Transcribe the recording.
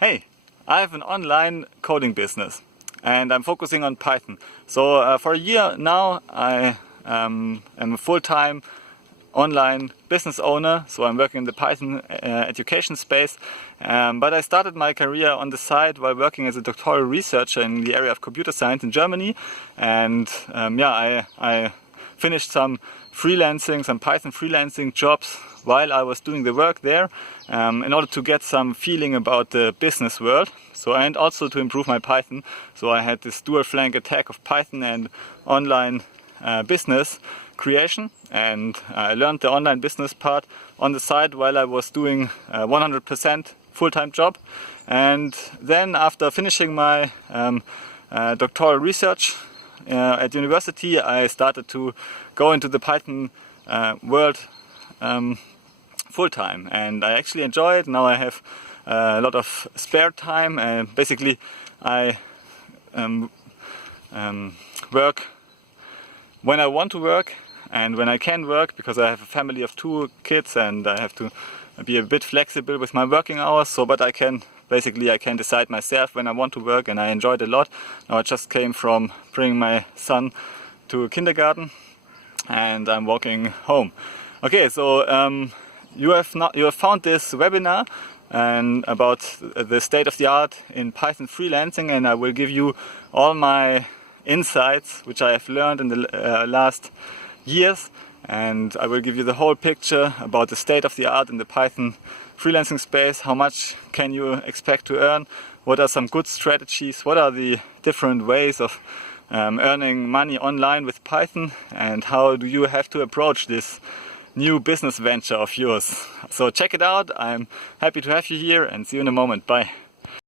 Hey, I have an online coding business and I'm focusing on Python. So for a year now I am a full-time online business owner, so I'm working in the Python education space. But I started my career on the side while working as a doctoral researcher in the area of computer science in Germany. And I finished some Python freelancing jobs while I was doing the work there, in order to get some feeling about the business world. And also to improve my Python. So I had this dual flank attack of Python and online business creation, and I learned the online business part on the side while I was doing 100% full-time job. And then after finishing my doctoral research at university, I started to go into the Python world full-time, and I actually enjoy it. Now I have a lot of spare time, and basically I work when I want to work and when I can work, because I have a family of 2 kids and I have to be a bit flexible with my working hours. But I can decide myself when I want to work, and I enjoy it a lot. Now I just came from bringing my son to kindergarten and I'm walking home. Okay, so you have found this webinar and about the state of the art in Python freelancing, and I will give you all my insights which I have learned in the last years, and I will give you the whole picture about the state of the art in the Python freelancing space. How much can you expect to earn? What are some good strategies? What are the different ways of earning money online with Python, and how do you have to approach this new business venture of yours? So check it out. I'm happy to have you here, and see you in a moment. Bye.